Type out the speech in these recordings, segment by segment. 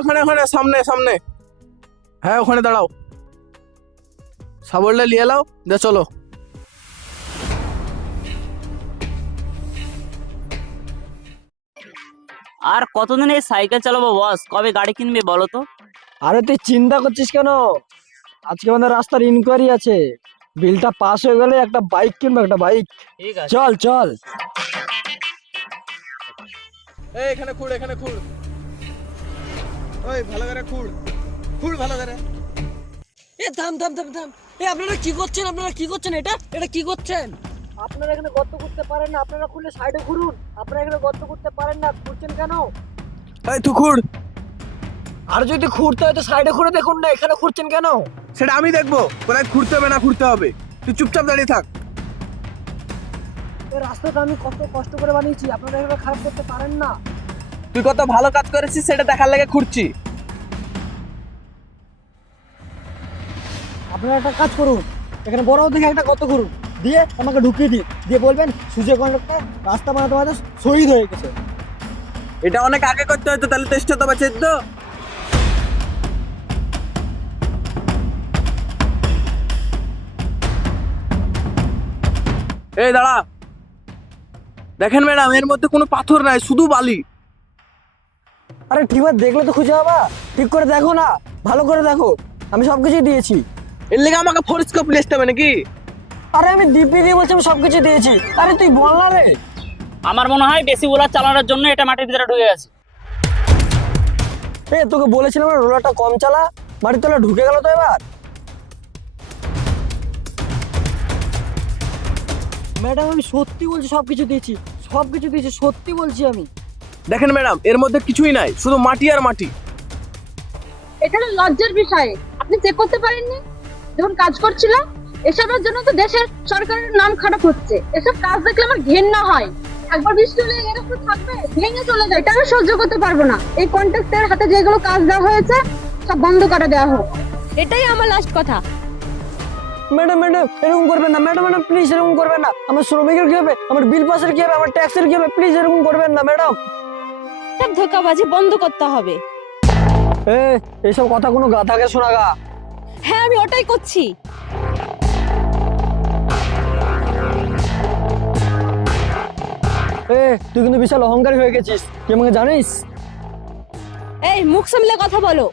ওখানে ওখানে সামনে সামনে। হ্যাঁ ওখানে দাঁড়াও। সাবলটা নিয়ে নাও দে চলো। আর কতদিন এই সাইকেল চালাবো বস? কবে গাড়ি কিনবে বলো তো? আরে তুই চিন্তা করছিস কেন? আজকে আমাদের রাস্তার ইনকোয়ারি আছে। বিলটা পাস হয়ে গেলে একটা বাইক কিনবো একটা বাইক চল চল। এই এখানে খুঁড় এখানে খুঁড়। ওই ভালো করে খুঁড়। খুঁড় ভালো করে। এ থাম থাম থাম থাম এ আপনারা কি করছেন? আপনারা কি করছেন এটা? এটা কি করছেন? আপনারা এখানে গর্ত করতে পারেন না। আপনারা খুলে সাইডে ঘুরুন। আপনারা এখানে গর্ত করতে পারেন না। ঘুরছেন কেন? এই তুই খুঁড়। আর যদি খুঁড়তে হয় তো সাইডে ঘুরে দেখুন না এখানে ঘুরছেন কেন? সেটা আমি দেখব। কোথায় খুঁড়তে হবে না খুঁড়তে হবে। তুই চুপচাপ দাঁড়িয়ে থাক। এই রাস্তাটা আমি কত কষ্ট করে বানিয়েছি। আপনারা এখানে খারাপ করতে পারেন না। তুই কত ভালো কাজ করেছিস সেটা দেখার লাগে খুঁড়ছি। আপনারা একটা কাজ করুন এখানে বড় দেখে একটা গর্ত করুন। দিয়ে আমাকে ঢুকিয়ে দিন। দিয়ে বলবেন সুজয় কন্ডাক্টর রাস্তা বানাতে বানাতে শহীদ হয়ে গেছে। এটা অনেক আগে করতে হতো তাহলে চেষ্টা তো বাঁচে তো। এই দাঁড়া। দেখেন ম্যাডাম এর মধ্যে কোনো পাথর নাই শুধু বালি। আরে ঠিক আছে দেখলে তো খুঁজে বাবা ঠিক করে দেখো না ভালো করে দেখো। আমি সব কিছুই দিয়েছি। এর লেগে আমাকে ফরেস্ট কাপ লিস্ট হবে নাকি? আরে আমি দিব্যি দিয়ে বলছি আমি সব কিছু দিয়েছি। আরে তুই বল না রে। আমার মনে হয় বেশি বোলার চালানোর জন্য এটা মাটির ভিতরে ঢুকে গেছে। এ তোকে বলেছিলাম না রোলারটা কম চালা মাটির তলা ঢুকে গেল তো এবার। ম্যাডাম আমি সত্যি বলছি সব কিছু দিয়েছি। সব কিছু দিয়েছি সত্যি বলছি আমি। দেখেন ম্যাডাম এর মধ্যে কিছুই নাই শুধু মাটি আর মাটি। এটা লজ্জার বিষয়। আপনি চেক করতে পারেননি? যখন কাজ করছিলাম এসবের জন্য তো দেশের সরকারের নাম খারাপ হচ্ছে। এসব কাজ দেখলে আমার ঘেন্না হয়। একবার বৃষ্টি হলে এরকম থাকবে ভেঙে চলে যায় এটা আমি সহ্য করতে পারব না। এই কন্ট্রাক্টের হাতে যেগুলো কাজ দেওয়া হয়েছে সব বন্ধ করে দেওয়া হোক। এটাই আমার লাস্ট কথা। ম্যাডাম ম্যাডাম এরকম করবেন না। ম্যাডাম ম্যাডাম প্লিজ এরকম করবেন না। আমার শ্রমিকের কি হবে? আমার বিল পাসের কি হবে? আমার ট্যাক্সের কি হবে? প্লিজ এরকম করবেন না ম্যাডাম। সব ধোকাবাজি বন্ধ করতে হবে। এ এইসব কথা কোনো গাথাকে শোনা গা। হ্যাঁ আমি ওটাই করছি। এ তুই কিন্তু বিশাল অহংকারী হয়ে গেছিস। তুই আমাকে জানিস? এই মুখ সামলে কথা বলো।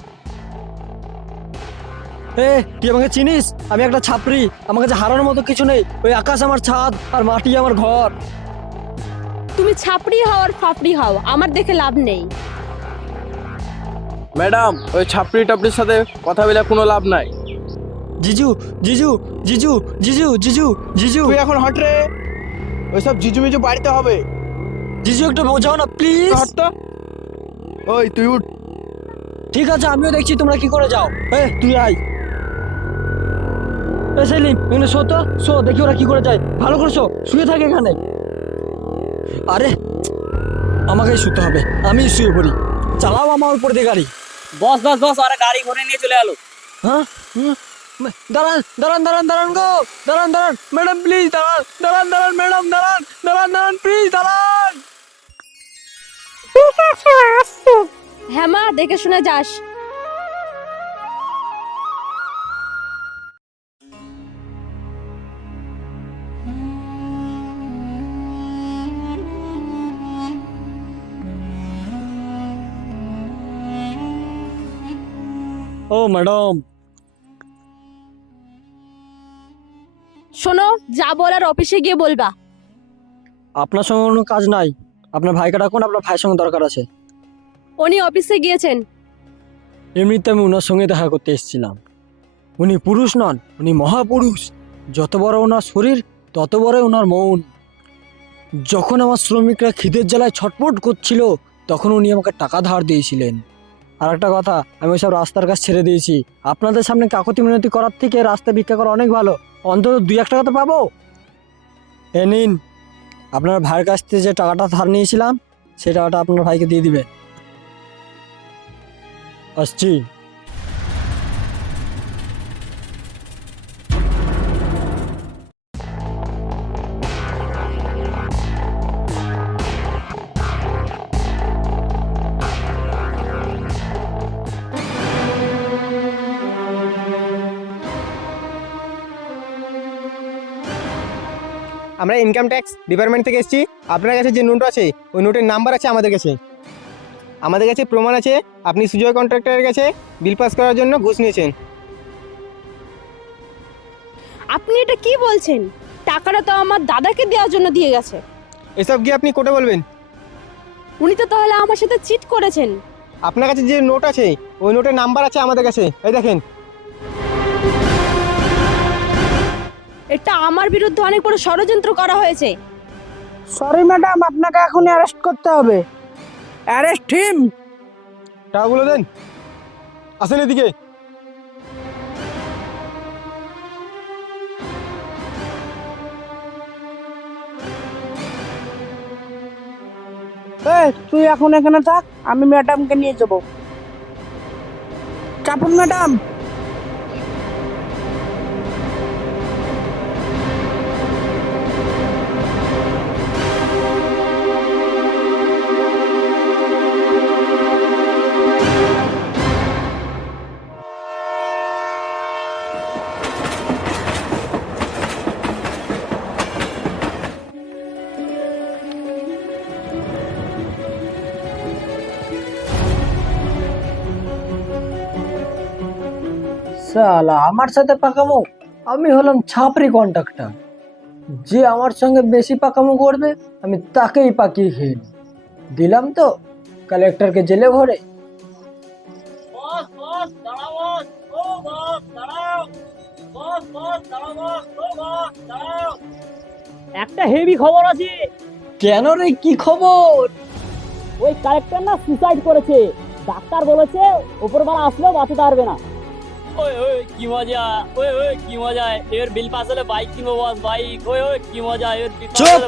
এ তুই আমাকে চিনিস? আমি একটা ছাপরি আমার কাছে হারানোর মতো কিছু নেই। ওই আকাশ আমার ছাদ আর মাটি আমার ঘর। তুমি ছাপড়ি হও আর ফাপড়ি হও আমার দেখে লাভ নেই। ম্যাডাম ওই ছাপড়ি টাপড়ির সাথে কথা বলে কোনো লাভ নাই। জিজু জিজু জিজু জিজু জিজু জিজু। তুই এখন হট রে। ওইসব জিজু মিজু বাড়িতে হবে। জিজু একটু বোঝাও না প্লিজ। হট তো। ওই তুই উঠ। ঠিক আছে আমিও দেখছি তোমরা কি করে যাও। এ তুই আয়। এ সেলিম এখানে শো তো শো দেখি ওরা কি করে যায়। ভালো করে শো শুয়ে থাকে এখানে। আরে আমাকেই শুতে হবে আমি শুয়ে পড়ি। চালাও আমার উপর দিয়ে গাড়ি। বস বস বস ওরা গাড়ি ঘুরে নিয়ে চলে গেলো হ্যাঁ? হুম, দাঁড়ান দাঁড়ান দাঁড়ান দাঁড়ান গো দাঁড়ান দাঁড়ান ম্যাডাম প্লিজ দাঁড়ান দাঁড়ান দাঁড়ান ম্যাডাম দাঁড়ান দাঁড়ান দাঁড়ান প্লিজ দাঁড়ান হ্যাঁ মা দেখে শুনে যাস ও ম্যাডাম শোনো যা বলার অফিসে গিয়ে বলবা। আপনার সঙ্গে কোনো কাজ নাই। আপনার ভাইকে ডাকুন আপনার ভাইয়ের সঙ্গে দরকার আছে। উনি অফিসে গিয়েছেন। এমনিতে আমি ওনার সঙ্গে দেখা করতে এসেছিলাম। উনি পুরুষ নন উনি মহাপুরুষ। যত বড় ওনার শরীর তত বড় ওনার মন। যখন আমার শ্রমিকরা খিদের জ্বালায় ছটফট করছিল তখন উনি আমাকে টাকা ধার দিয়েছিলেন। আর একটা কথা, আমি ওইসব রাস্তার কাজ ছেড়ে দিয়েছি। আপনাদের সামনে কাকতি মিনতি করার থেকে রাস্তা ভিক্ষা করা অনেক ভালো। অন্তত দুই এক টাকা তো পাবো। এ নিন, আপনার ভাইয়ের কাছ থেকে যে টাকাটা ধার নিয়েছিলাম, সেই টাকাটা আপনার ভাইকে দিয়ে দিবে। আসছি। আমরা ইনকাম ট্যাক্স ডিপার্টমেন্ট থেকে এসেছি। আপনার কাছে যে নোট আছে ওই নোটের নাম্বার আছে আমাদের কাছে। আমাদের কাছে প্রমাণ আছে আপনি সুজয় কন্ট্রাক্টরের কাছে বিল পাস করার জন্য ঘুষ নিয়েছেন। আপনি এটা কি বলছেন? টাকাটা তো আমার দাদাকে দেওয়ার জন্য দিয়ে গেছে। এসব গিয়ে আপনি কোর্টে বলবেন? উনি তো তাহলে আমার সাথে চিট করেছেন। আপনার কাছে যে নোট আছে ওই নোটের নাম্বার আছে আমাদের কাছে। এই দেখেন এটা আমার বিরুদ্ধে অনেক বড় ষড়যন্ত্র করা হয়েছে। সরি ম্যাডাম আপনাকে এখন অ্যারেস্ট করতে হবে। অ্যারেস্ট হিম টাকাগুলো দেন। আসেন এদিকে। এই তুই এখন এখানে থাক আমি ম্যাডামকে নিয়ে যাব। চাপুন ম্যাডাম সালা আমার সাথে পাকামো? আমি হলাম ছাপরি কন্ট্রাক্টর যে আমার সঙ্গে বেশি পাকামো করবে আমি তাকেই পাকিয়ে খেয়ে। দিলাম তো কালেক্টরকে জেলে ভরে। একটা হেভি খবর আছে। কেন রে কি খবর? ওই কালেক্টর না সুসাইড করেছে। ডাক্তার বলেছে উপরবেলা আসলেও বাঁচাতে পারবে না। ওই ওই কি মজা? ওই ওই কি মজা? এর বিল পাস হলে বাইক কিনবো বস বাইক ওই ওই কি মজা? এর বিল পাস হলে